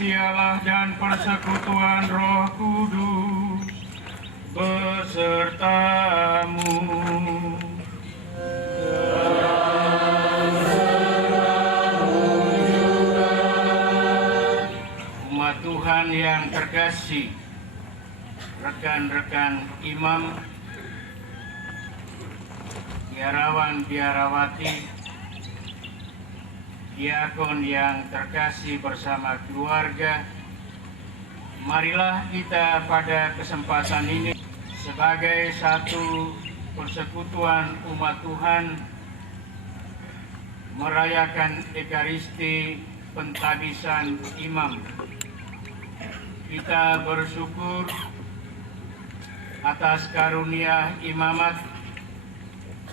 kasih Allah dan persekutuan Roh Kudus besertamu. Umat Tuhan yang terkasih, rekan-rekan imam, biarawan biarawati, diakon yang terkasih bersama keluarga, marilah kita pada kesempatan ini sebagai satu persekutuan umat Tuhan merayakan Ekaristi pentabisan imam. Kita bersyukur atas karunia imamat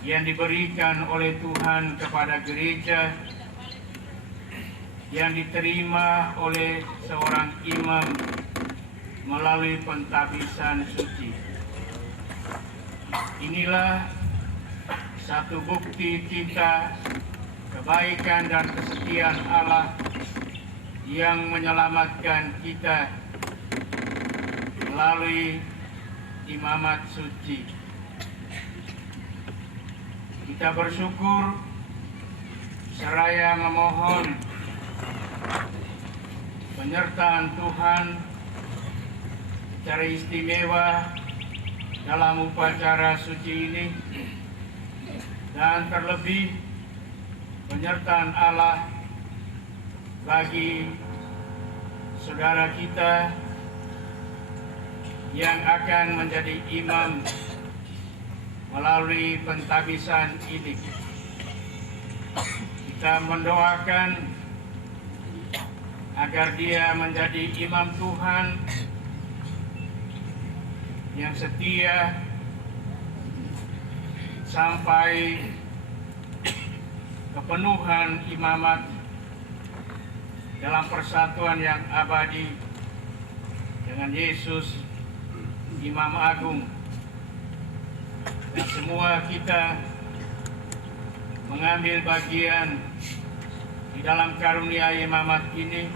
yang diberikan oleh Tuhan kepada gereja, yang diterima oleh seorang imam melalui pentabisan suci. Inilah satu bukti kita kebaikan dan kesetiaan Allah yang menyelamatkan kita melalui imamat suci. Kita bersyukur seraya memohon penyertaan Tuhan secara istimewa dalam upacara suci ini, dan terlebih penyertaan Allah bagi saudara kita yang akan menjadi imam melalui pentabisan ini. Kita mendoakan agar dia menjadi imam Tuhan yang setia sampai kepenuhan imamat dalam persatuan yang abadi dengan Yesus Imam Agung. Dan semua kita mengambil bagian di dalam karunia imamat ini,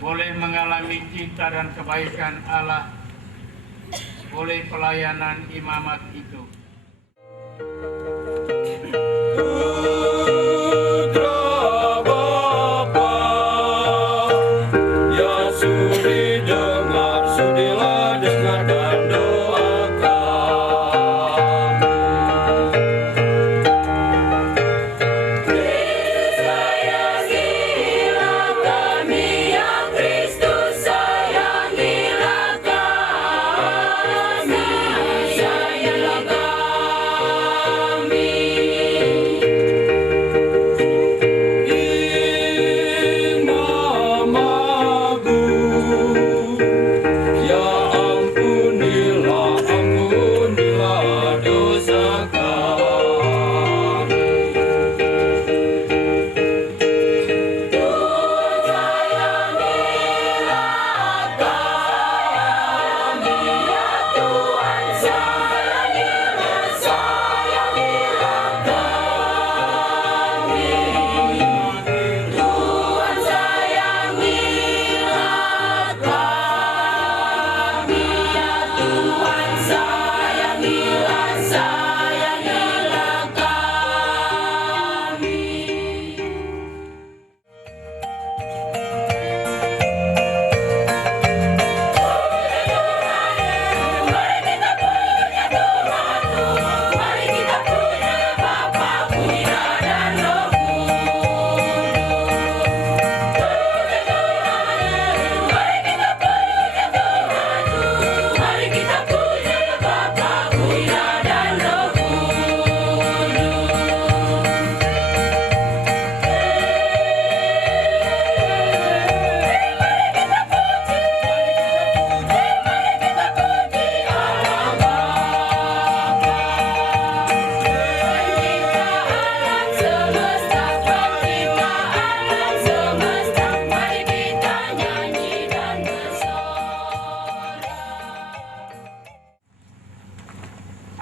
boleh mengalami cinta dan kebaikan Allah oleh pelayanan imamat itu.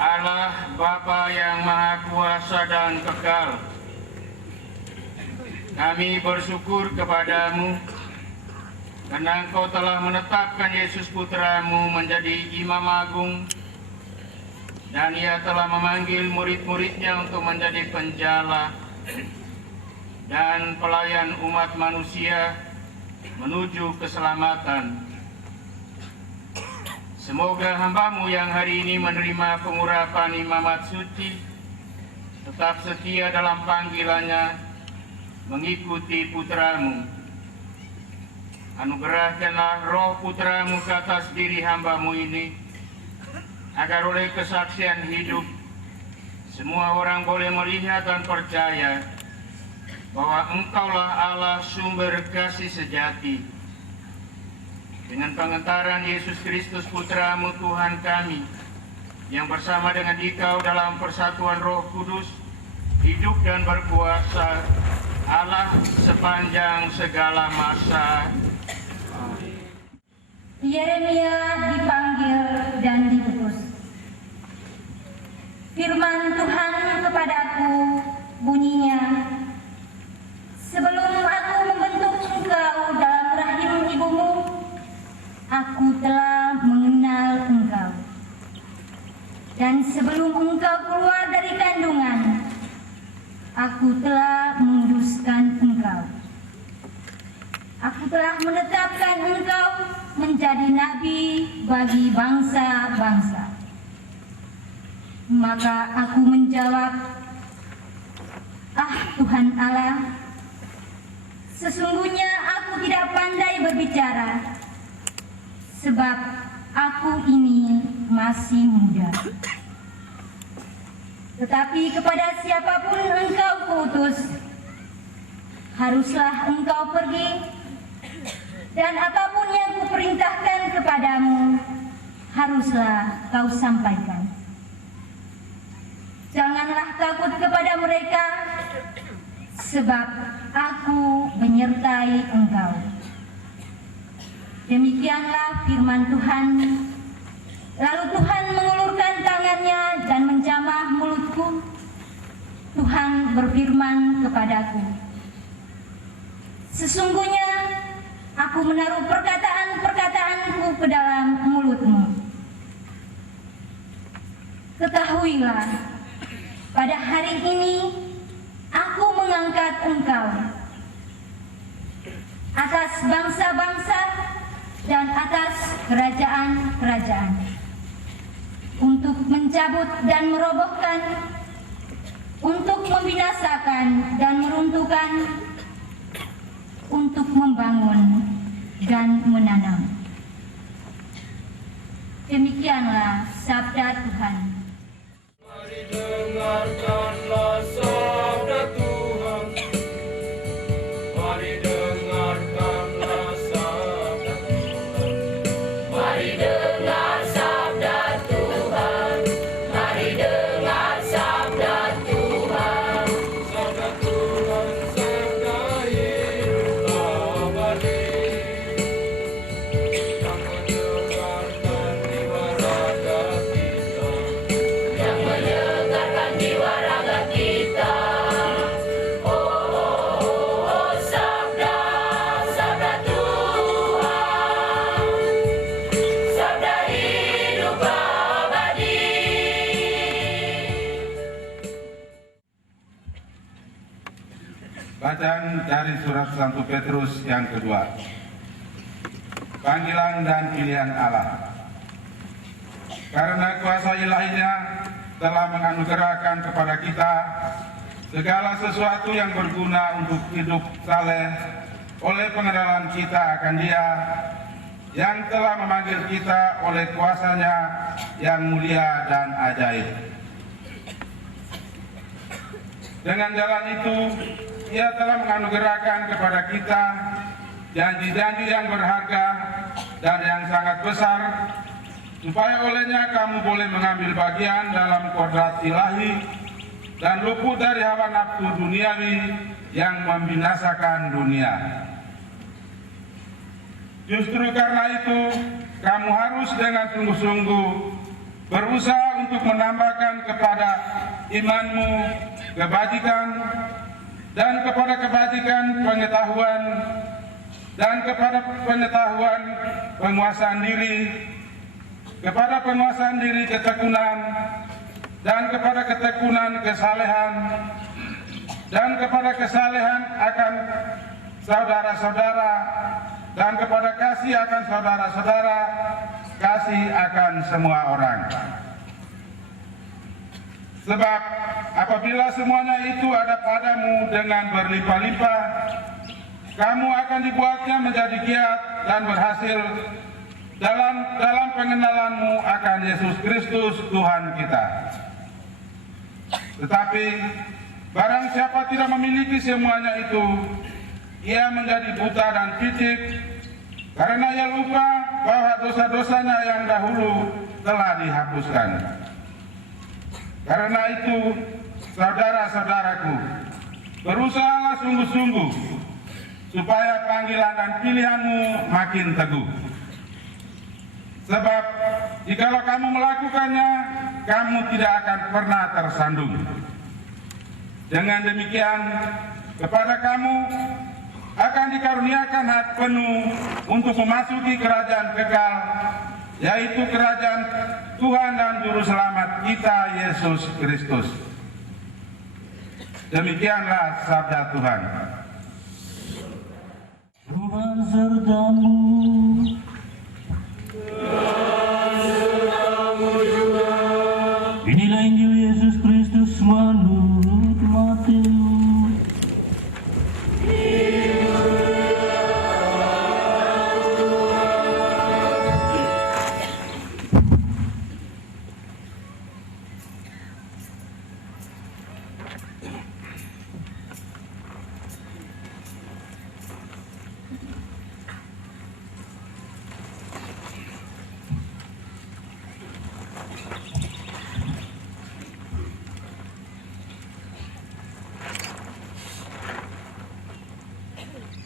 Allah Bapa yang Maha Kuasa dan Kekal, kami bersyukur kepadamu karena Engkau telah menetapkan Yesus Putramu menjadi Imam Agung, dan Ia telah memanggil murid-muridnya untuk menjadi penjala dan pelayan umat manusia menuju keselamatan. Semoga hamba-Mu yang hari ini menerima pengurapan imamat suci tetap setia dalam panggilannya mengikuti Putra-Mu. Anugerahkanlah roh Putra-Mu ke atas diri hamba-Mu ini, agar oleh kesaksian hidup semua orang boleh melihat dan percaya bahwa Engkaulah Allah sumber kasih sejati. Dengan pengentaran Yesus Kristus Putra-Mu Tuhan kami, yang bersama dengan Dikau dalam persatuan Roh Kudus, hidup dan berkuasa Allah sepanjang segala masa. Yeremia dipanggil dan diutus. Firman Tuhan kepadaku bunyinya, sebelum aku membentuk engkau dalam rahim ibumu, aku telah mengenal engkau. Dan sebelum engkau keluar dari kandungan, aku telah menguduskan engkau. Aku telah menetapkan engkau menjadi nabi bagi bangsa-bangsa. Maka aku menjawab, Tuhan Allah, sesungguhnya aku tidak pandai berbicara, sebab aku ini masih muda. Tetapi kepada siapapun engkau kuutus, haruslah engkau pergi, dan apapun yang kuperintahkan kepadamu, haruslah kau sampaikan. Janganlah takut kepada mereka, sebab aku menyertai engkau. Demikianlah firman Tuhan. Lalu Tuhan mengulurkan tangannya dan menjamah mulutku. Tuhan berfirman kepadaku, sesungguhnya aku menaruh perkataan-perkataanku ke dalam mulutmu. Ketahuilah, pada hari ini aku mengangkat engkau atas bangsa-bangsa dan atas kerajaan-kerajaan, untuk mencabut dan merobohkan, untuk membinasakan dan meruntuhkan, untuk membangun dan menanam. Demikianlah sabda Tuhan. Mari dengarkanlah sabda Tuhan. Mari dengarkanlah sabda Tuhan. Mari dengar sabda Tuhan. Mari dengar sabda Tuhan. Sabda Tuhan, sabda hidup abadi, yang menyegarkan jiwa raga kita. Yang menyegarkan jiwa raga kita. Oh, oh, oh, sabda, sabda Tuhan, sabda hidup abadi. Bacaan dari surat 1 Petrus yang kedua. Panggilan dan pilihan Allah. Karena kuasa ilahinya telah menganugerahkan kepada kita segala sesuatu yang berguna untuk hidup saleh oleh pengenalan kita akan Dia yang telah memanggil kita oleh kuasanya yang mulia dan ajaib. Dengan jalan itu, Ia telah menganugerahkan kepada kita janji-janji yang berharga dan yang sangat besar, supaya olehnya kamu boleh mengambil bagian dalam kodrat ilahi dan luput dari hawa nafsu duniawi yang membinasakan dunia. Justru karena itu, kamu harus dengan sungguh-sungguh berusaha untuk menambahkan kepada imanmu kebajikan, dan kepada kebajikan pengetahuan, dan kepada pengetahuan penguasaan diri, kepada penguasaan diri ketekunan, dan kepada ketekunan kesalehan, dan kepada kesalehan akan saudara-saudara, dan kepada kasih akan saudara-saudara, kasih akan semua orang. Sebab apabila semuanya itu ada padamu dengan berlimpah-limpah, kamu akan dibuatnya menjadi giat dan berhasil dalam pengenalanmu akan Yesus Kristus Tuhan kita. Tetapi barang siapa tidak memiliki semuanya itu, ia menjadi buta dan pitik karena ia lupa bahwa dosa-dosanya yang dahulu telah dihapuskan. Karena itu, saudara-saudaraku, berusahalah sungguh-sungguh supaya panggilan dan pilihanmu makin teguh. Sebab jikalau kamu melakukannya, kamu tidak akan pernah tersandung. Dengan demikian, kepada kamu akan dikaruniakan hak penuh untuk memasuki kerajaan kekal, yaitu kerajaan Tuhan dan Juru Selamat kita Yesus Kristus. Demikianlah sabda Tuhan. Tuhan sertamu. Inilah Injil Yesus Kristus menurut Matius.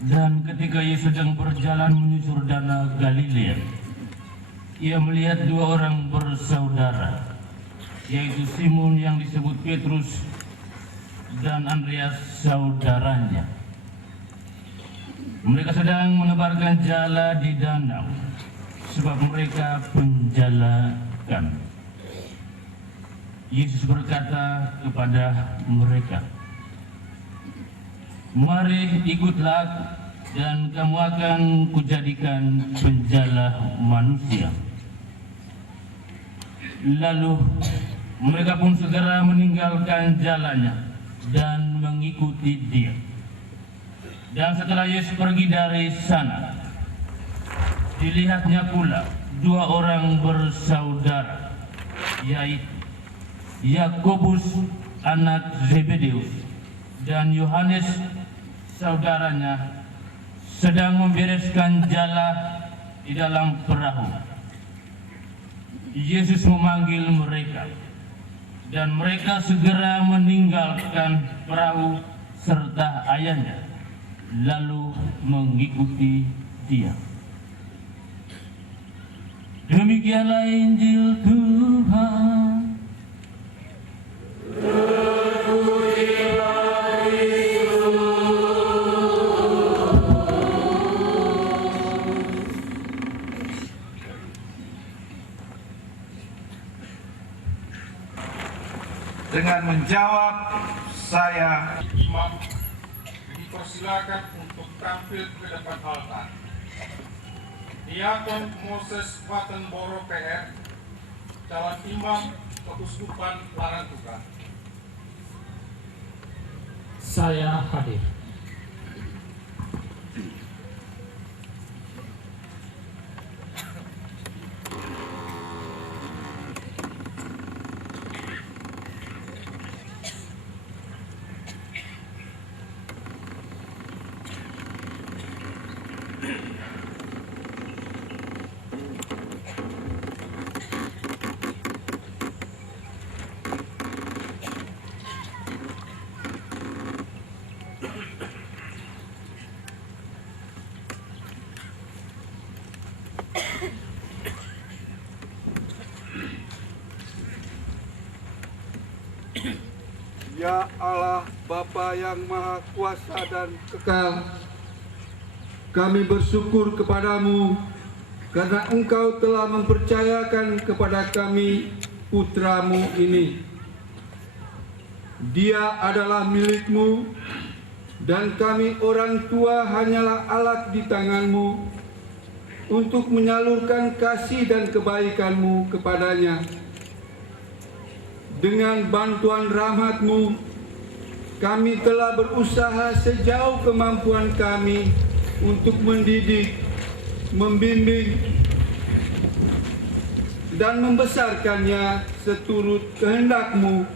Dan ketika Yesus sedang berjalan menyusur danau Galilea, ia melihat dua orang bersaudara, yaitu Simon yang disebut Petrus dan Andreas saudaranya. Mereka sedang menebarkan jala di danau, sebab mereka penjalakan. Yesus berkata kepada mereka, "Mari ikutlah aku, dan kamu akan kujadikan penjala manusia." Lalu mereka pun segera meninggalkan jalannya dan mengikuti dia. Dan setelah Yesus pergi dari sana, dilihatnya pula dua orang bersaudara, yaitu Yakobus anak Zebedeus dan Yohanes saudaranya sedang membereskan jala di dalam perahu. Yesus memanggil mereka, dan mereka segera meninggalkan perahu serta ayahnya, lalu mengikuti dia. Demikianlah Injil Tuhan. Dengan menjawab, saya imam dipersilakan untuk tampil ke depan altar. Diakon Moses Watenboro PR, calon imam Keuskupan Larantuka. Saya hadir. Ya Allah, Bapa yang Maha Kuasa dan Kekal, kami bersyukur kepadamu karena Engkau telah mempercayakan kepada kami putramu ini. Dia adalah milikmu, dan kami orang tua hanyalah alat di tanganmu untuk menyalurkan kasih dan kebaikanmu kepadanya. Dengan bantuan rahmat-Mu, kami telah berusaha sejauh kemampuan kami untuk mendidik, membimbing, dan membesarkannya seturut kehendak-Mu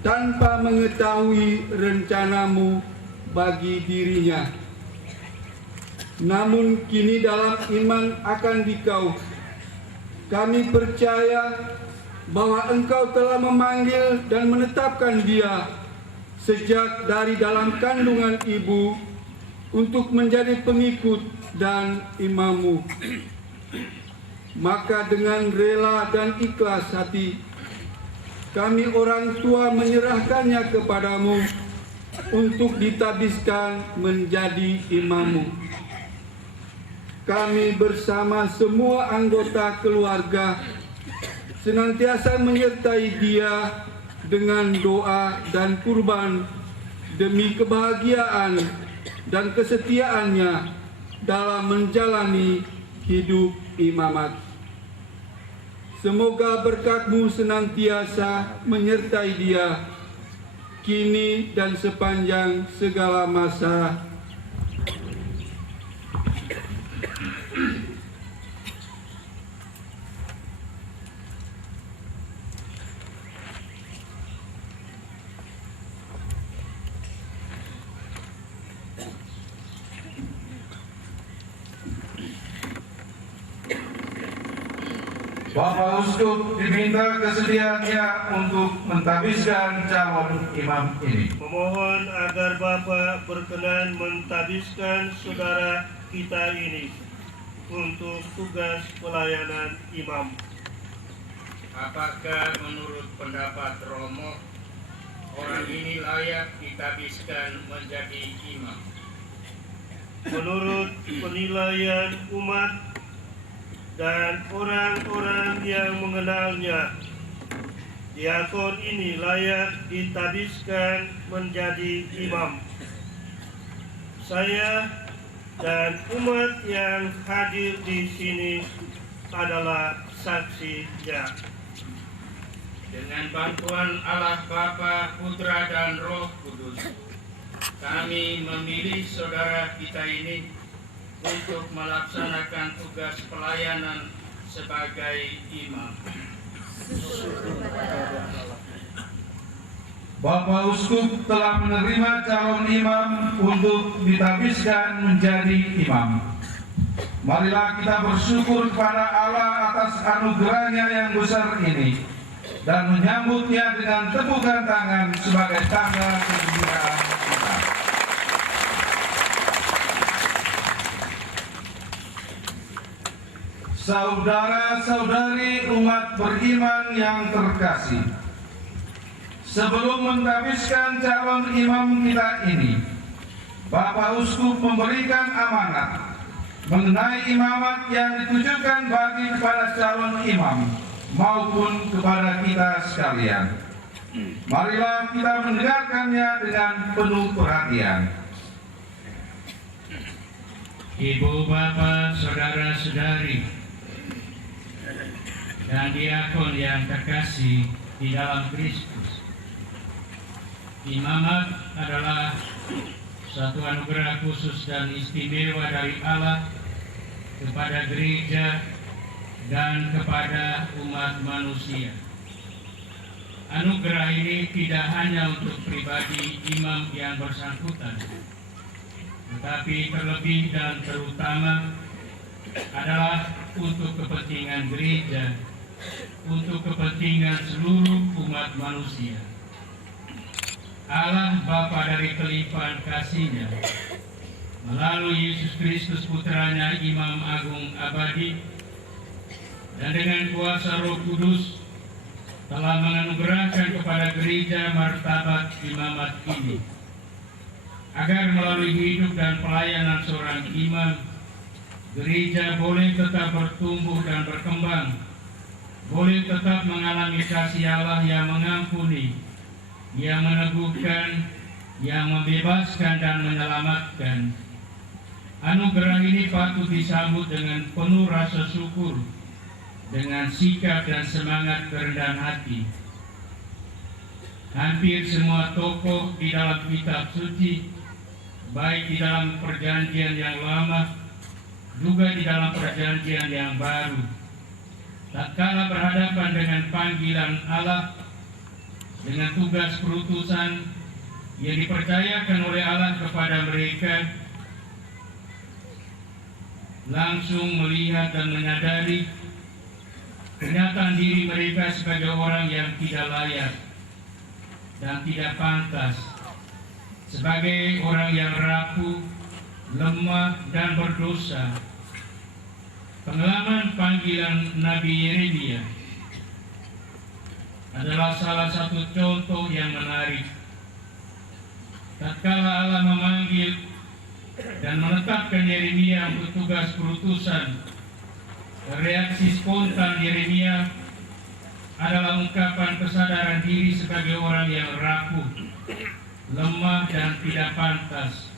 tanpa mengetahui rencana-Mu bagi dirinya. Namun kini dalam iman akan Dikau, kami percaya bahwa Engkau telah memanggil dan menetapkan dia sejak dari dalam kandungan ibu untuk menjadi pengikut dan imam-Mu. Maka dengan rela dan ikhlas hati, kami orang tua menyerahkannya kepadamu untuk ditabiskan menjadi imam-Mu. Kami bersama semua anggota keluarga senantiasa menyertai dia dengan doa dan kurban demi kebahagiaan dan kesetiaannya dalam menjalani hidup imamat. Semoga berkat-Mu senantiasa menyertai dia kini dan sepanjang segala masa. Bapak Uskup diminta kesediaannya untuk mentabiskan calon imam ini. Memohon agar Bapak berkenan mentabiskan saudara kita ini untuk tugas pelayanan imam. Apakah menurut pendapat Romo, orang ini layak ditabiskan menjadi imam? Menurut penilaian umat dan orang-orang yang mengenalnya, diakon ini layak ditabiskan menjadi imam. Saya dan umat yang hadir di sini adalah saksinya. Dengan bantuan Allah Bapa, Putra, dan Roh Kudus, kami memilih saudara kita ini untuk melaksanakan tugas pelayanan sebagai imam. Bapak Uskup telah menerima calon imam untuk ditabiskan menjadi imam. Marilah kita bersyukur kepada Allah atas anugerahnya yang besar ini dan menyambutnya dengan tepukan tangan sebagai tanda kegembiraan kita. Saudara-saudari umat beriman yang terkasih, sebelum mentabiskan calon imam kita ini, Bapak Uskup memberikan amanat mengenai imamat yang ditujukan bagi kepada calon imam maupun kepada kita sekalian. Marilah kita mendengarkannya dengan penuh perhatian. Ibu, bapak, saudara-saudari, dan diakon yang terkasih di dalam Kristus, imamat adalah suatu anugerah khusus dan istimewa dari Allah kepada gereja dan kepada umat manusia. Anugerah ini tidak hanya untuk pribadi imam yang bersangkutan, tetapi terlebih dan terutama adalah untuk kepentingan gereja, untuk kepentingan seluruh umat manusia. Allah Bapa dari kelimpahan kasih-Nya melalui Yesus Kristus putranya Imam Agung Abadi dan dengan kuasa Roh Kudus telah menganugerahkan kepada gereja martabat imamat ini. agar melalui hidup dan pelayanan seorang imam, gereja boleh tetap bertumbuh dan berkembang, boleh tetap mengalami kasih Allah yang mengampuni, yang meneguhkan, yang membebaskan dan menyelamatkan. Anugerah ini patut disambut dengan penuh rasa syukur, dengan sikap dan semangat kerendahan hati. Hampir semua tokoh di dalam kitab suci, baik di dalam perjanjian yang lama, juga di dalam perjanjian yang baru, tatkala berhadapan dengan panggilan Allah, dengan tugas perutusan yang dipercayakan oleh Allah kepada mereka, langsung melihat dan menyadari kenyataan diri mereka sebagai orang yang tidak layak dan tidak pantas, sebagai orang yang rapuh, lemah, dan berdosa. Pengalaman panggilan Nabi Yeremia adalah salah satu contoh yang menarik. Tatkala Allah memanggil dan menetapkan Yeremia untuk tugas perutusan, reaksi spontan Yeremia adalah ungkapan kesadaran diri sebagai orang yang rapuh, lemah, dan tidak pantas.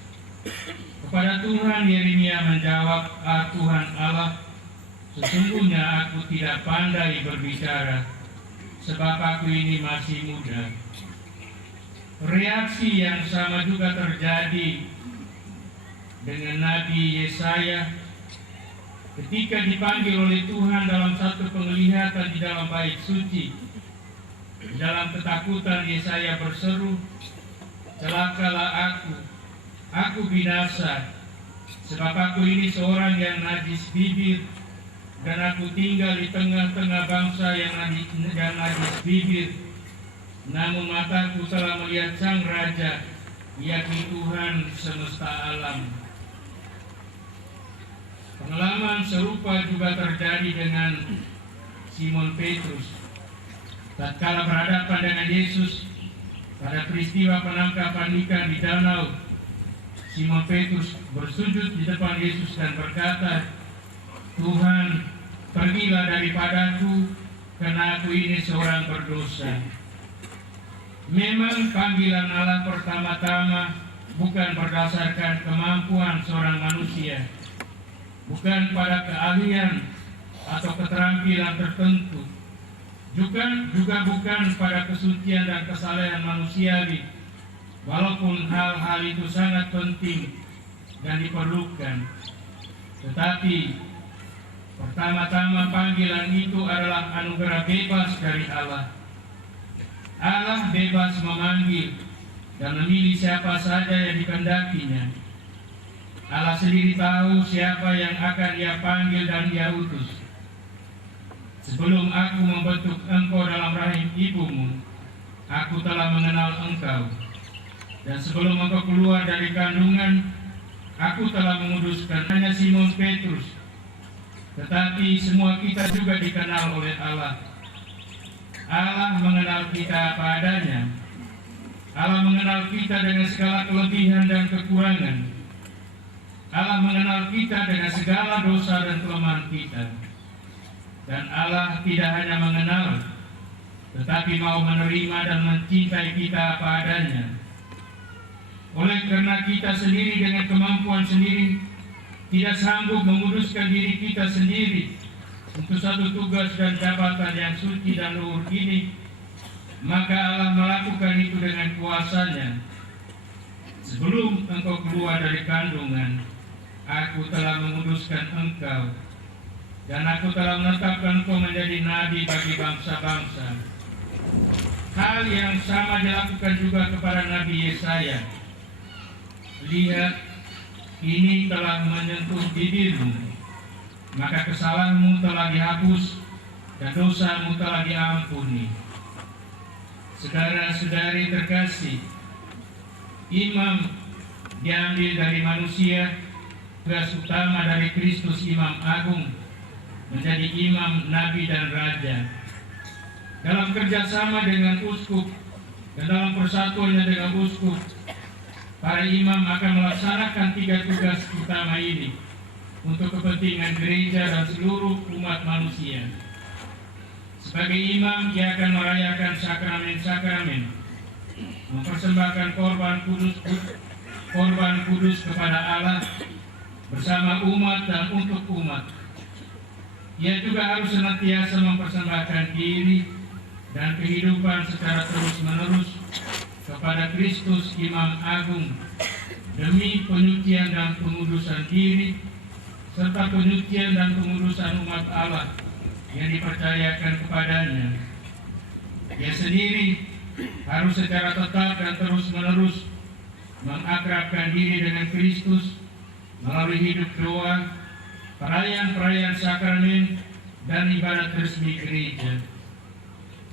Kepada Tuhan, Yeremia menjawab, Tuhan Allah, sesungguhnya aku tidak pandai berbicara, sebab aku ini masih muda. Reaksi yang sama juga terjadi dengan Nabi Yesaya ketika dipanggil oleh Tuhan dalam satu penglihatan di dalam bait suci. Di dalam ketakutan Yesaya berseru, celakalah aku binasa, sebab aku ini seorang yang najis bibir, dan aku tinggal di tengah-tengah bangsa yang najis bibir. Namun mataku telah melihat Sang Raja, yakni Tuhan semesta alam. Pengalaman serupa juga terjadi dengan Simon Petrus. Tatkala berhadapan dengan Yesus pada peristiwa penangkapan ikan di danau, Simon Petrus bersujud di depan Yesus dan berkata, Tuhan, pergilah daripadaku, karena aku ini seorang berdosa. Memang panggilan Allah pertama-tama bukan berdasarkan kemampuan seorang manusia, bukan pada keahlian atau keterampilan tertentu, juga bukan pada kesucian dan kesalehan manusiawi, walaupun hal-hal itu sangat penting dan diperlukan. Tetapi pertama-tama panggilan itu adalah anugerah bebas dari Allah. Allah bebas memanggil dan memilih siapa saja yang dikehendakinya. Allah sendiri tahu siapa yang akan Dia panggil dan Dia utus. Sebelum aku membentuk engkau dalam rahim ibumu, aku telah mengenal engkau. Dan sebelum engkau keluar dari kandungan, aku telah menguduskan. Hanya Simon Petrus, tetapi semua kita juga dikenal oleh Allah. Allah mengenal kita apa adanya. Allah mengenal kita dengan segala kelebihan dan kekurangan. Allah mengenal kita dengan segala dosa dan kelemahan kita. Dan Allah tidak hanya mengenal, tetapi mau menerima dan mencintai kita apa adanya. Oleh karena kita sendiri dengan kemampuan sendiri tidak sanggup menguduskan diri kita sendiri untuk satu tugas dan jabatan yang suci dan luhur ini, maka Allah melakukan itu dengan kuasa-Nya. Sebelum engkau keluar dari kandungan, aku telah menguduskan engkau, dan aku telah menetapkan engkau menjadi nabi bagi bangsa-bangsa. Hal yang sama dilakukan juga kepada Nabi Yesaya. Lihat, ini telah menyentuh bibirmu, maka kesalahanmu telah dihapus dan dosamu telah diampuni. Saudara-saudari terkasih, imam diambil dari manusia, tugas utama dari Kristus Imam Agung menjadi imam, nabi, dan raja. Dalam kerjasama dengan uskup dan dalam persatuannya dengan uskup, para imam akan melaksanakan 3 tugas utama ini untuk kepentingan gereja dan seluruh umat manusia. Sebagai imam, ia akan merayakan sakramen-sakramen, mempersembahkan korban kudus kepada Allah bersama umat dan untuk umat. Ia juga harus senantiasa mempersembahkan diri dan kehidupan secara terus-menerus kepada Kristus Imam Agung demi penyucian dan pengudusan diri serta penyucian dan pengudusan umat Allah yang dipercayakan kepadanya. Ia sendiri harus secara tetap dan terus-menerus mengakrabkan diri dengan Kristus melalui hidup doa, perayaan-perayaan sakramen, dan ibadat resmi gereja.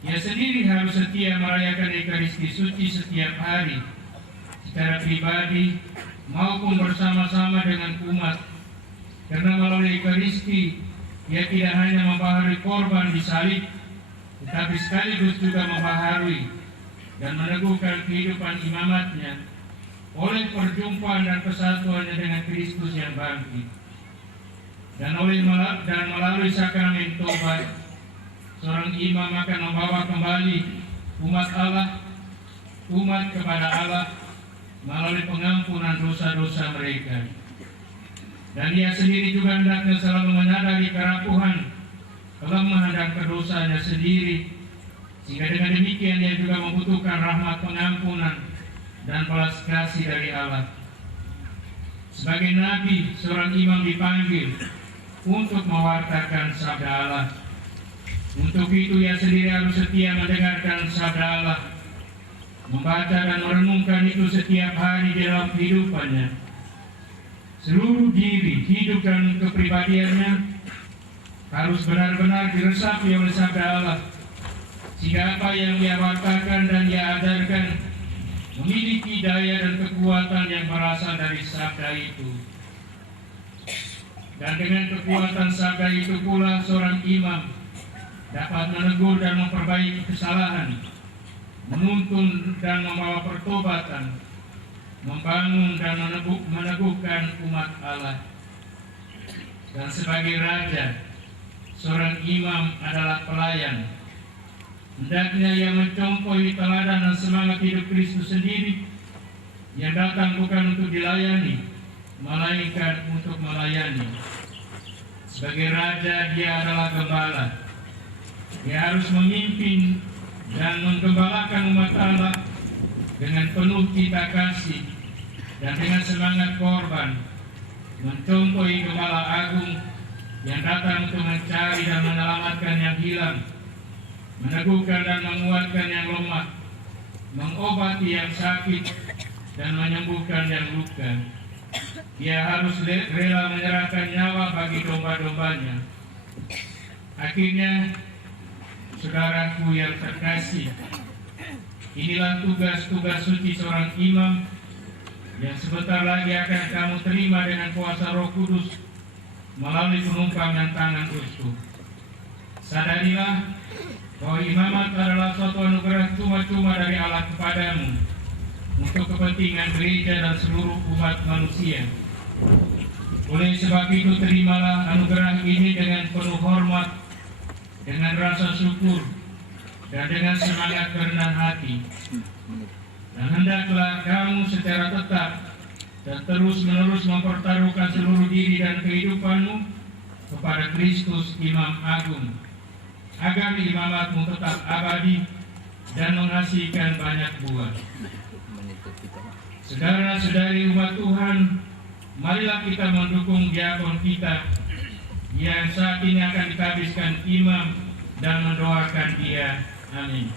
Ia sendiri harus setia merayakan Ekaristi Suci setiap hari, secara pribadi maupun bersama-sama dengan umat. Karena melalui Ekaristi, ia tidak hanya membaharui korban di salib, tetapi sekaligus juga membaharui dan meneguhkan kehidupan imamatnya oleh perjumpaan dan kesatuannya dengan Kristus yang bangkit. Dan melalui sakramen tobat, seorang imam akan membawa kembali umat kepada Allah melalui pengampunan dosa-dosa mereka. Dan ia sendiri juga hendaknya selalu menyadari kerapuhan, kelemahan dan kedosanya sendiri, sehingga dengan demikian ia juga membutuhkan rahmat pengampunan dan belas kasih dari Allah. Sebagai nabi, seorang imam dipanggil untuk mewartakan sabda Allah. Untuk itu ia sendiri harus setia mendengarkan sabda Allah, membaca dan merenungkan itu setiap hari di dalam kehidupannya. Seluruh diri, hidup dan kepribadiannya harus benar-benar diresapi oleh sabda Allah, sehingga apa yang ia wartakan dan ia ajarkan memiliki daya dan kekuatan yang berasal dari sabda itu. Dan dengan kekuatan sabda itu pula seorang imam dapat menegur dan memperbaiki kesalahan, menuntun dan membawa pertobatan, membangun dan meneguhkan umat Allah. Dan sebagai raja, seorang imam adalah pelayan. Hendaknya ia mencontohi teladan dan semangat hidup Kristus sendiri, yang datang bukan untuk dilayani, melainkan untuk melayani. Sebagai raja, dia adalah gembala. Dia harus memimpin dan menggembalakan umat Allah dengan penuh cita kasih dan dengan semangat korban, mencontohi Gembala Agung yang datang untuk mencari dan menyelamatkan yang hilang, meneguhkan dan menguatkan yang lemah, mengobati yang sakit dan menyembuhkan yang luka. Dia harus rela menyerahkan nyawa bagi domba-dombanya. Akhirnya, saudaraku yang terkasih, inilah tugas-tugas suci seorang imam yang sebentar lagi akan kamu terima dengan kuasa Roh Kudus melalui penumpangan tangan uskup. Sadarilah bahwa imamat adalah suatu anugerah cuma-cuma dari Allah kepadamu untuk kepentingan gereja dan seluruh umat manusia. Oleh sebab itu, terimalah anugerah ini dengan penuh hormat, dengan rasa syukur, dan dengan semangat kerendahan hati. Dan hendaklah kamu secara tetap dan terus-menerus mempertaruhkan seluruh diri dan kehidupanmu kepada Kristus Imam Agung, agar imamatmu tetap abadi dan menghasilkan banyak buah. Saudara-saudari umat Tuhan, marilah kita mendukung diakon kita yang saat ini akan ditabiskan imam dan mendoakan dia. Amin.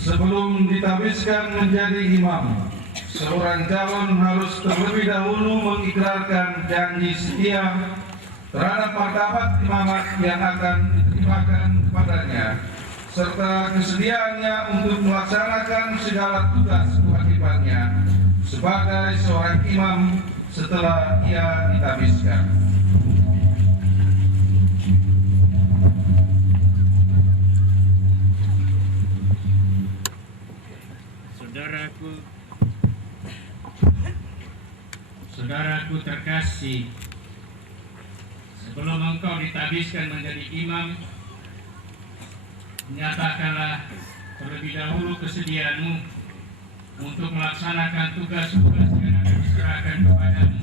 Sebelum ditabiskan menjadi imam, seorang calon harus terlebih dahulu mengikrarkan janji setia terhadap martabat imamat yang akan diterimakan kepadanya, serta kesediaannya untuk melaksanakan segala tugas kewajibannya sebagai seorang imam setelah ia ditabiskan. Rohku. Saudaraku terkasih, sebelum engkau ditabiskan menjadi imam, nyatakanlah terlebih dahulu kesediaanmu untuk melaksanakan tugas-tugas yang akan diserahkan kepadamu.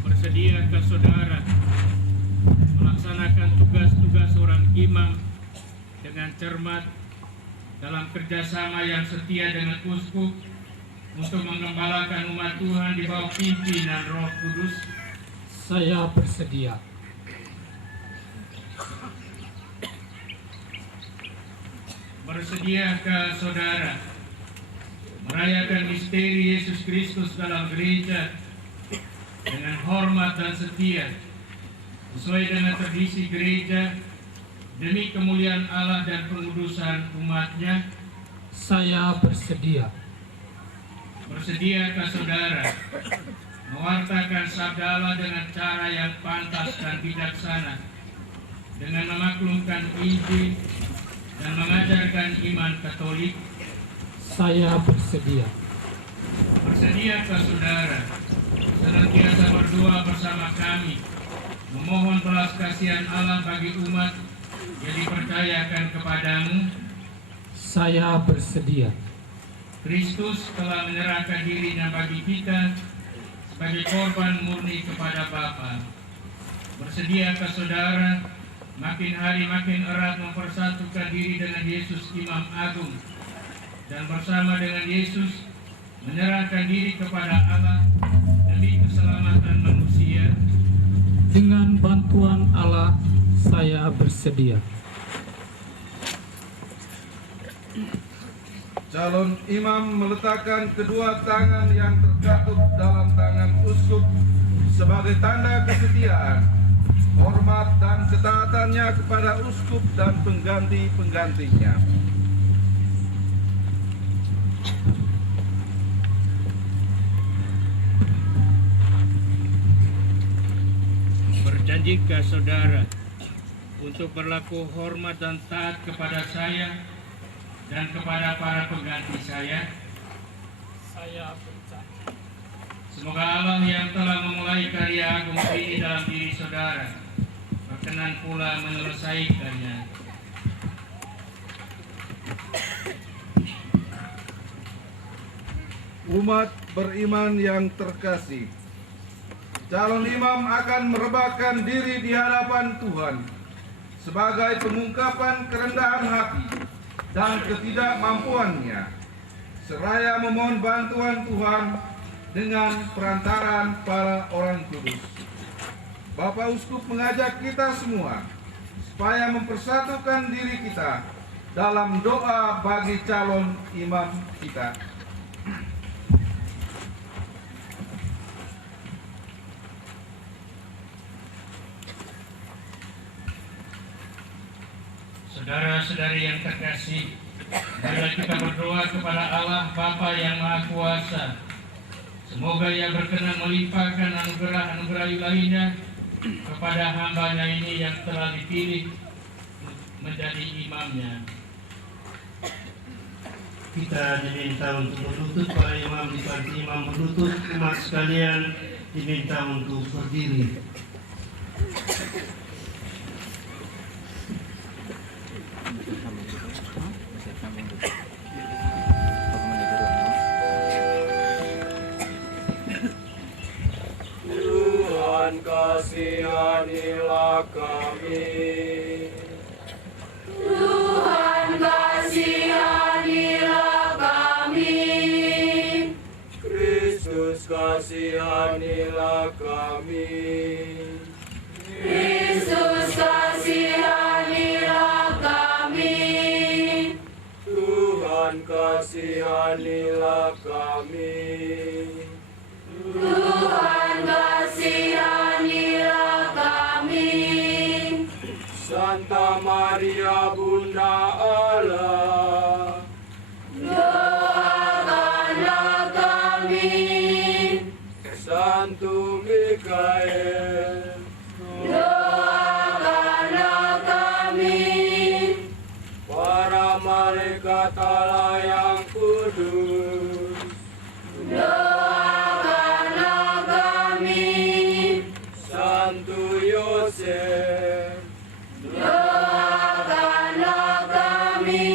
Bersediakah saudara melaksanakan tugas-tugas seorang imam dengan cermat dalam kerjasama yang setia dengan uskup untuk menggembalakan umat Tuhan di bawah pimpinan Roh Kudus? Saya bersedia. Bersediakah saudara merayakan misteri Yesus Kristus dalam gereja dengan hormat dan setia sesuai dengan tradisi gereja demi kemuliaan Allah dan pengudusan umatnya? Saya bersedia. Bersediakah saudara mewartakan sabda Allah dengan cara yang pantas dan bijaksana dengan memaklumkan Injil dan mengajarkan iman Katolik? Saya bersedia. Bersediakah saudara senantiasa berdoa bersama kami, memohon belas kasihan Allah bagi umat yang dipercayakan kepadamu? Saya bersedia. Kristus telah menyerahkan dirinya bagi kita sebagai korban murni kepada Bapa. Bersediakah saudara makin hari makin erat mempersatukan diri dengan Yesus Imam Agung dan bersama dengan Yesus menyerahkan diri kepada Allah demi keselamatan manusia? Dengan bantuan Allah, saya bersedia. Calon imam meletakkan kedua tangan yang terjatuh dalam tangan uskup sebagai tanda kesetiaan, hormat dan ketaatannya kepada uskup dan pengganti-penggantinya. Berjanjikah saudara untuk berlaku hormat dan taat kepada saya dan kepada para pengganti saya? Saya berjanji. Semoga Allah yang telah memulai karya agung ini dalam diri saudara berkenan pula menyelesaikannya. Umat beriman yang terkasih, calon imam akan merebahkan diri di hadapan Tuhan sebagai pengungkapan kerendahan hati dan ketidakmampuannya, seraya memohon bantuan Tuhan dengan perantaraan para orang kudus. Bapak Uskup mengajak kita semua supaya mempersatukan diri kita dalam doa bagi calon imam kita. Saudara-saudari yang terkasih, marilah kita berdoa kepada Allah Bapa yang Maha Kuasa. Semoga Ia berkenan melimpahkan anugerah-anugerah ilahinya kepada hamba-Nya ini yang telah dipilih menjadi imamnya. Kita diminta untuk berlutut, para imam dibantu imam berlutut, umat sekalian diminta untuk berdiri. Tuhan kasihanilah kami. Tuhan kasihanilah kami. Kristus kasihanilah kami. Kristus kasihanilah kami. Tuhan kasihanilah kami. Tuhan kasihanilah kami. Santa Maria Bunda Allah, doakanlah kami. Santo Mikael, doakanlah kami. umat Allah yang kudus. Doakanlah kami. Santo Yosef, Doakanlah kami.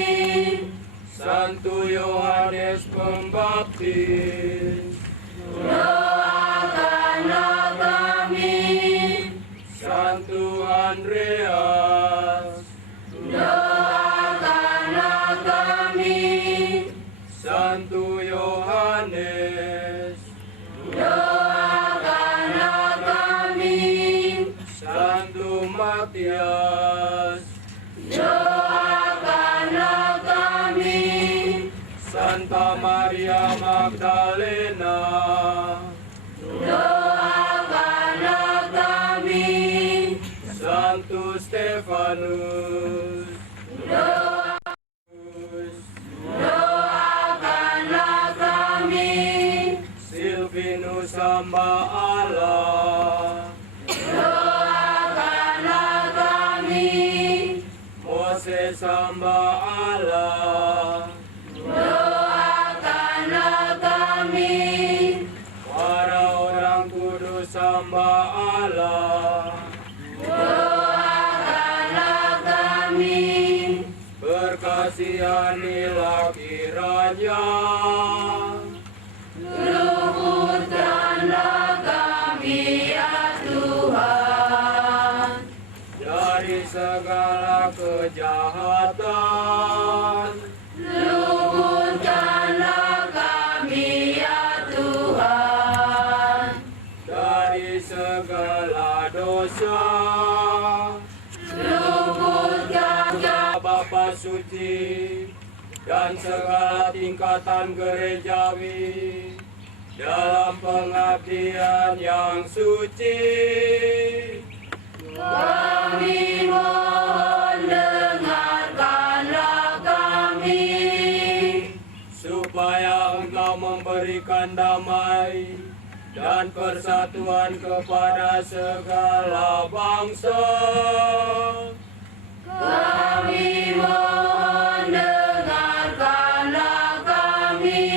Santo Yohanes Pembaptis, Doakanlah kami. Santo Andreas, Doakanlah kami. Santo Yohanes, Doakanlah kami. Santo Matias, Doakanlah kami. Santa Maria Magdalena, Doakanlah kami. Santo Stefanus, Doakanlah kami. Silvinus hamba Allah, Doakanlah kami. Moses hamba Allah, Doakanlah kami. para orang kudus hamba Allah, Doakanlah kami. berkasihanilah kiranya, Luputkanlah kami ya Tuhan. dari segala kejahatan, Luputkanlah kami ya Tuhan. dari segala dosa. Luputkanlah Bapa suci dan segala tingkatan gerejawi dalam pengabdian yang suci. kami, mohon dengarkanlah kami. Supaya Engkau memberikan damai dan persatuan kepada segala bangsa. Kami mohon dengarkanlah kami.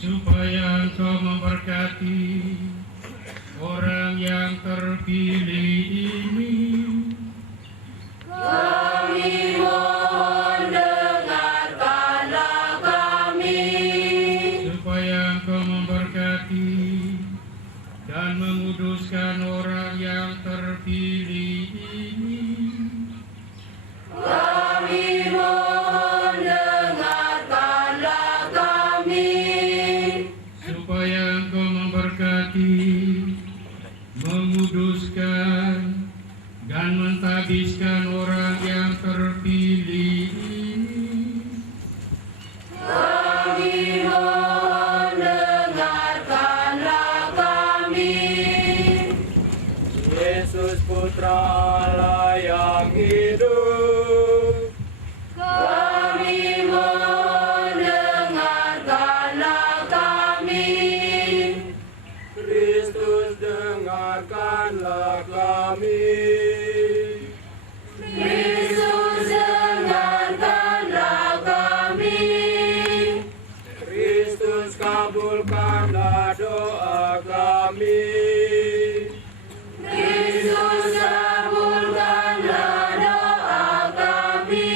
supaya Engkau memberkati orang yang terpilih ini, Kami mohon dengarkanlah kami. supaya Engkau memberkati dan menguduskan orang yang terpilih ini, Kami mohon dengarkanlah kami. supaya Engkau memberkati, menguduskan dan mentahbiskan orang yang terpilih ini, Kami mohon dengarkanlah kami. Yesus Putra Allah yang hidup, Kami mohon dengarkanlah kami. Kristus dengarkanlah kami. Yesus dengarkanlah kami. Kristus kabulkanlah doa kami. Yesus kabulkanlah doa kami.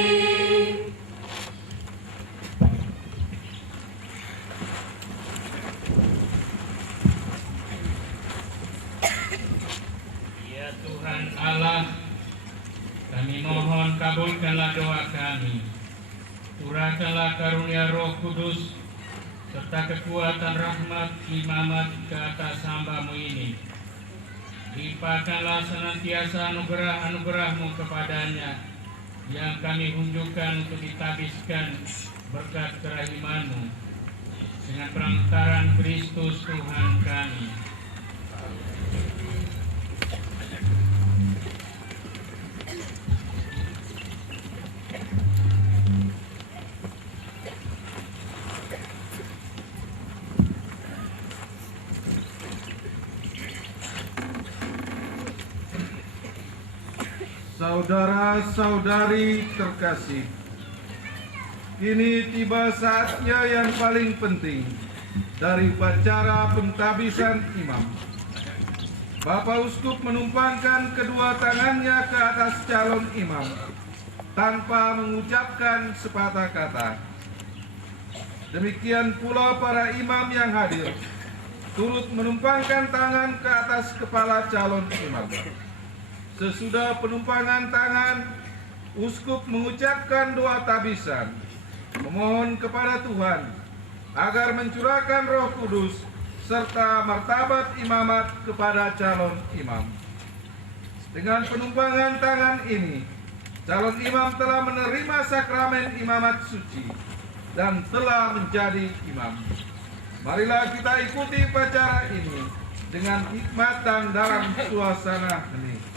Ya Tuhan Allah, kami mohon kabulkanlah doa kami. Curahkanlah karunia Roh Kudus serta kekuatan rahmat imamat ke atas hamba-Mu ini. Limpahkanlah senantiasa anugerah-anugerah-Mu kepadanya yang kami unjukkan untuk ditabiskan berkat kerahiman-Mu dengan perantaran Kristus Tuhan kami. Saudara-saudari terkasih, kini tiba saatnya yang paling penting dari upacara pentabisan imam. Bapak Uskup menumpangkan kedua tangannya ke atas calon imam tanpa mengucapkan sepatah kata. Demikian pula para imam yang hadir turut menumpangkan tangan ke atas kepala calon imam. Sesudah penumpangan tangan, Uskup mengucapkan doa tabisan, memohon kepada Tuhan agar mencurahkan Roh Kudus serta martabat imamat kepada calon imam. Dengan penumpangan tangan ini, calon imam telah menerima sakramen imamat suci dan telah menjadi imam. Marilah kita ikuti upacara ini dengan hikmat dan dalam suasana hening.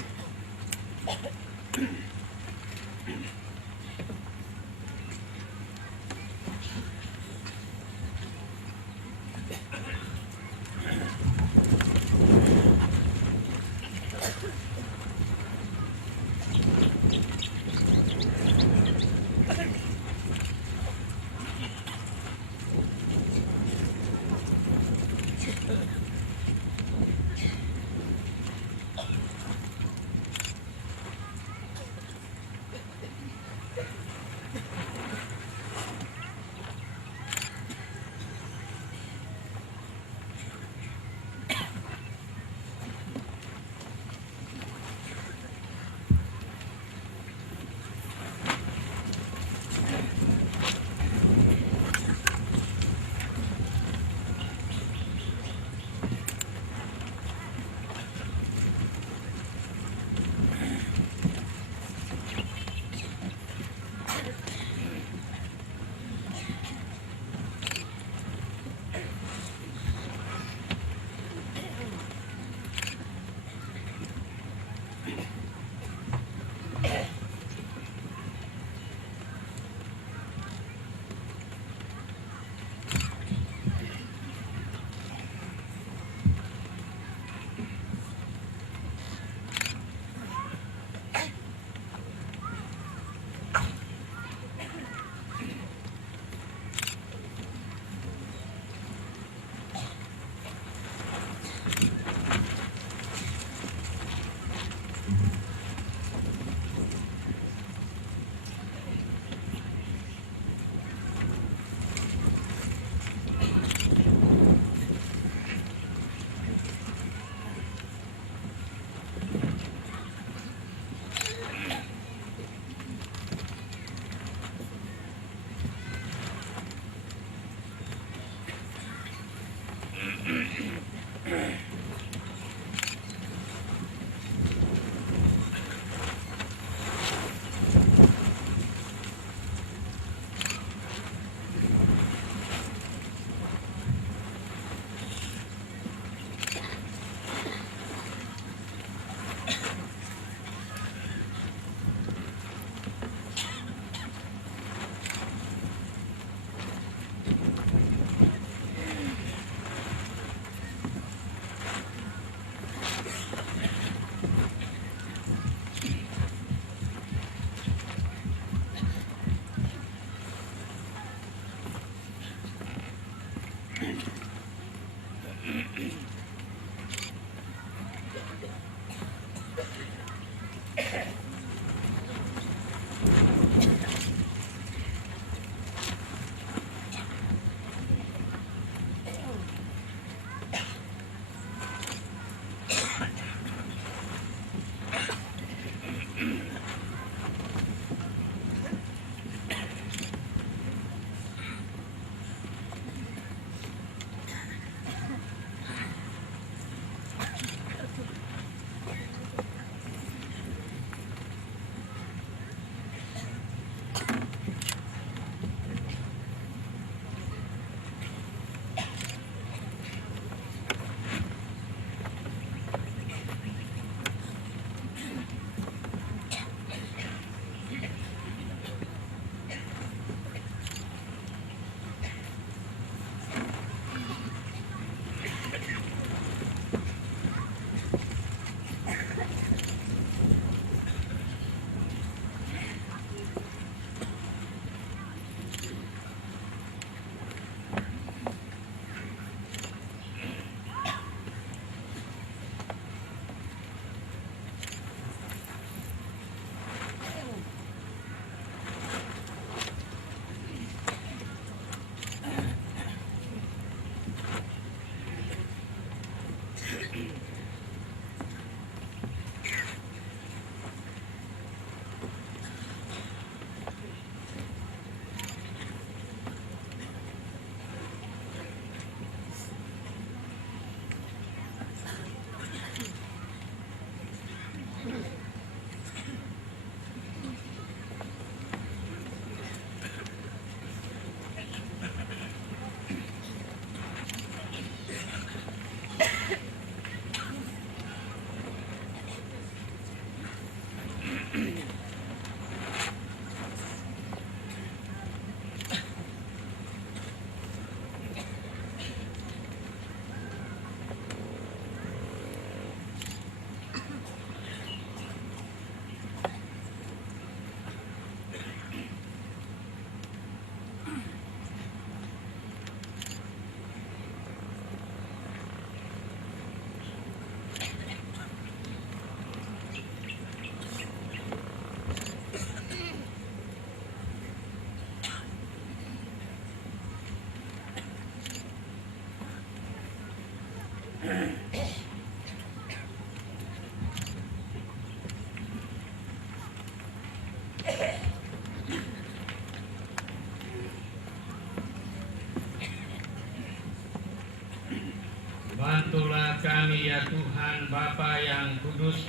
kami ya Tuhan Bapa yang kudus,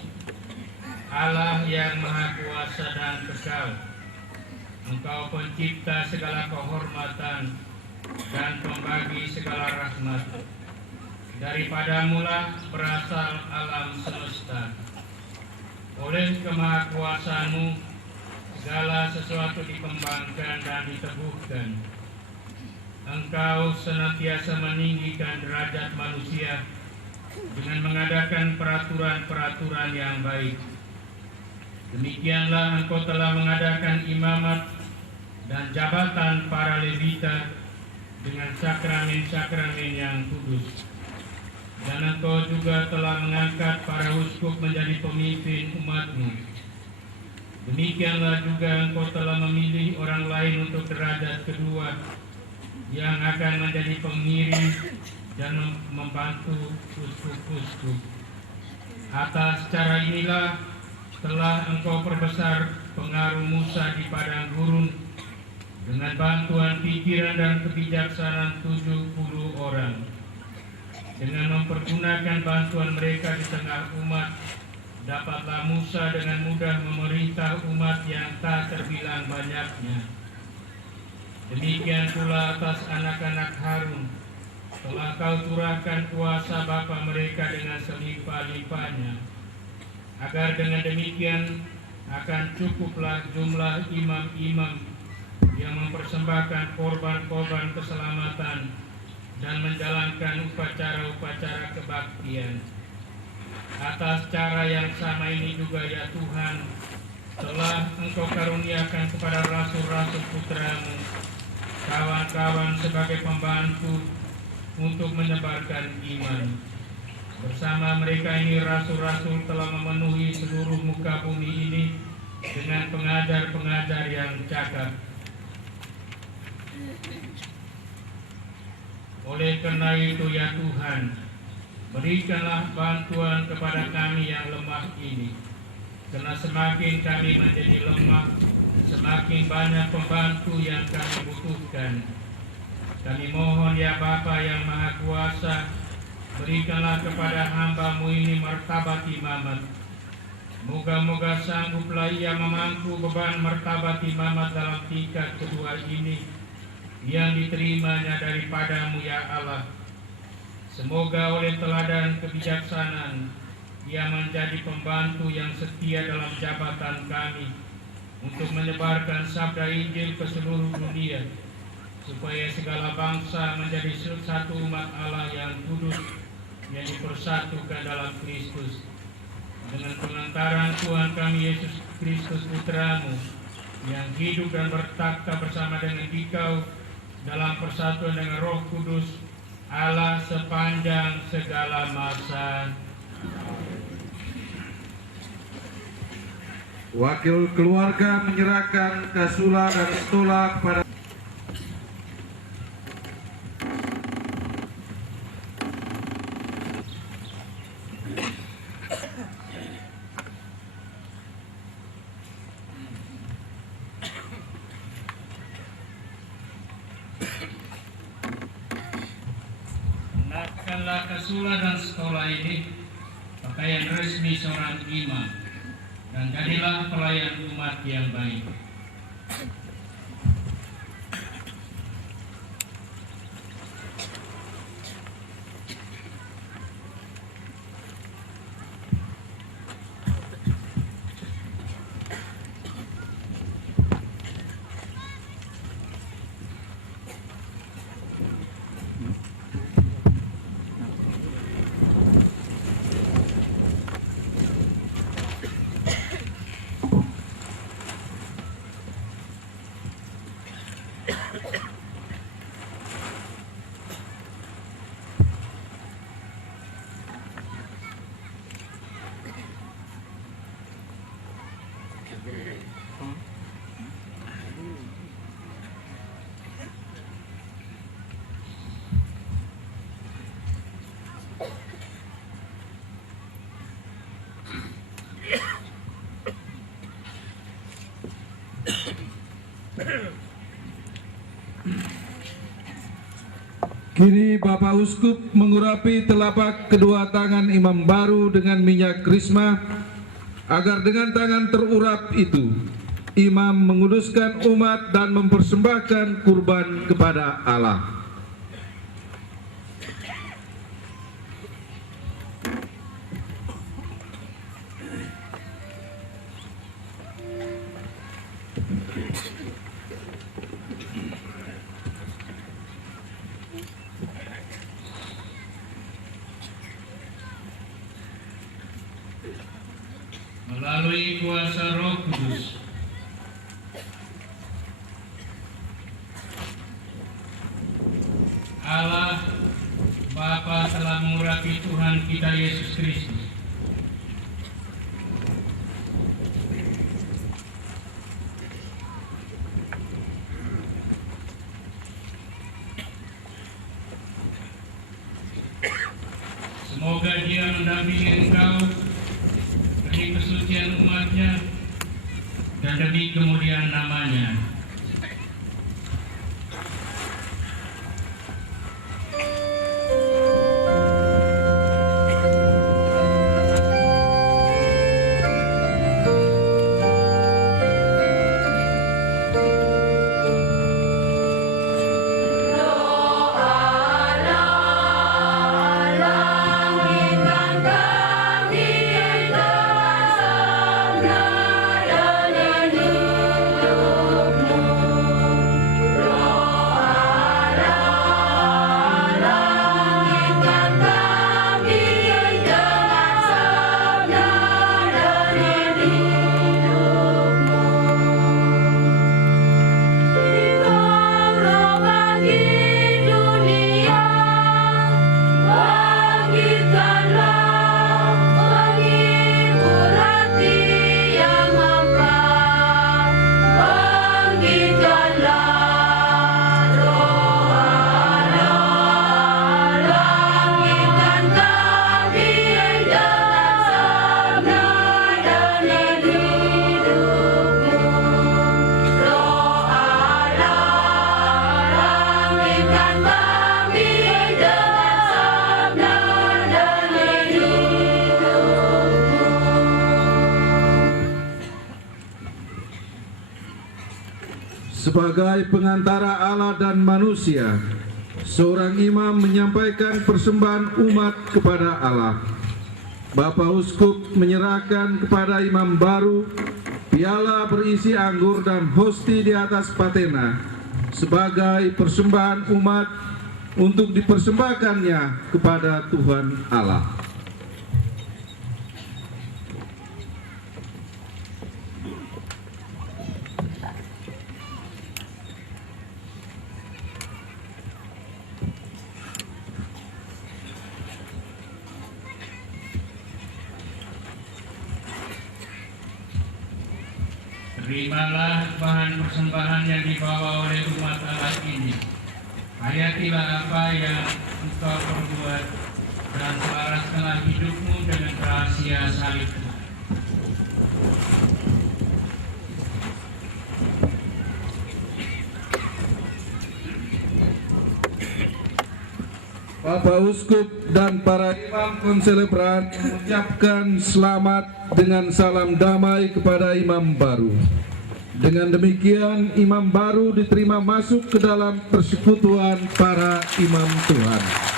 Allah yang maha kuasa dan kekal. Engkau pencipta segala kehormatan dan pembagi segala rahmat. Daripadamulah berasal alam semesta. Oleh kemahakuasamu, segala sesuatu dikembangkan dan diteguhkan. Engkau senantiasa meninggikan derajat manusia dengan mengadakan peraturan-peraturan yang baik. Demikianlah Engkau telah mengadakan imamat dan jabatan para levita dengan sakramen-sakramen yang kudus. Dan Engkau juga telah mengangkat para uskup menjadi pemimpin umat-Mu. Demikianlah juga Engkau telah memilih orang lain untuk derajat kedua yang akan menjadi pengiring dan membantu uskup-uskup. Atas cara inilah telah Engkau perbesar pengaruh Musa di padang gurun dengan bantuan pikiran dan kebijaksanaan 70 orang. Dengan mempergunakan bantuan mereka di tengah umat, dapatlah Musa dengan mudah memerintah umat yang tak terbilang banyaknya. Demikian pula atas anak-anak Harun, telah Kau curahkan kuasa bapa mereka dengan selimpah-limpahnya, agar dengan demikian akan cukuplah jumlah imam-imam yang mempersembahkan korban-korban keselamatan dan menjalankan upacara-upacara kebaktian. Atas cara yang sama ini juga ya Tuhan, telah Engkau karuniakan kepada rasul-rasul putra-Mu kawan-kawan sebagai pembantu untuk menyebarkan iman. Bersama mereka ini rasul-rasul telah memenuhi seluruh muka bumi ini dengan pengajar-pengajar yang cakap. Oleh karena itu ya Tuhan, berikanlah bantuan kepada kami yang lemah ini. Karena semakin kami menjadi lemah, semakin banyak pembantu yang kami butuhkan. Kami mohon ya Bapa yang Maha Kuasa, berikanlah kepada hamba-Mu ini martabat imamat. Moga-moga sangguplah ia memangku beban martabat imamat dalam tingkat kedua ini yang diterimanya daripada-Mu ya Allah. Semoga oleh teladan kebijaksanaan ia menjadi pembantu yang setia dalam jabatan kami untuk menyebarkan sabda Injil ke seluruh dunia, supaya segala bangsa menjadi satu umat Allah yang kudus yang dipersatukan dalam Kristus. Dengan pengantaran Tuhan kami Yesus Kristus Putra-Mu yang hidup dan bertakhta bersama dengan Dikau dalam persatuan dengan Roh Kudus Allah sepanjang segala masa. Wakil keluarga menyerahkan kasula dan stola kepada Kenakanlah kasula dan stola ini pakaian resmi seorang imam, dan jadilah pelayan umat yang baik. Kini Bapak Uskup mengurapi telapak kedua tangan imam baru dengan minyak krisma, agar dengan tangan terurap itu imam menguduskan umat dan mempersembahkan kurban kepada Allah. Melalui kuasa Roh Kudus, Allah Bapa telah mengurapi Tuhan kita Yesus Kristus semoga Dia mendampingi engkau demi kesucian umatnya dan demi kemuliaan namanya. Sebagai pengantara Allah dan manusia, seorang imam menyampaikan persembahan umat kepada Allah. Bapak Uskup menyerahkan kepada imam baru piala berisi anggur dan hosti di atas patena sebagai persembahan umat untuk dipersembahkannya kepada Tuhan Allah. Terimalah bahan persembahan yang dibawa oleh umat Allah ini. Hayatilah apa yang engkau perbuat dan selaraskanlah hidupmu dengan rahasia salib. Bapak Uskup dan para imam konselebran mengucapkan selamat dengan salam damai kepada imam baru. Dengan demikian, imam baru diterima masuk ke dalam persekutuan para imam Tuhan.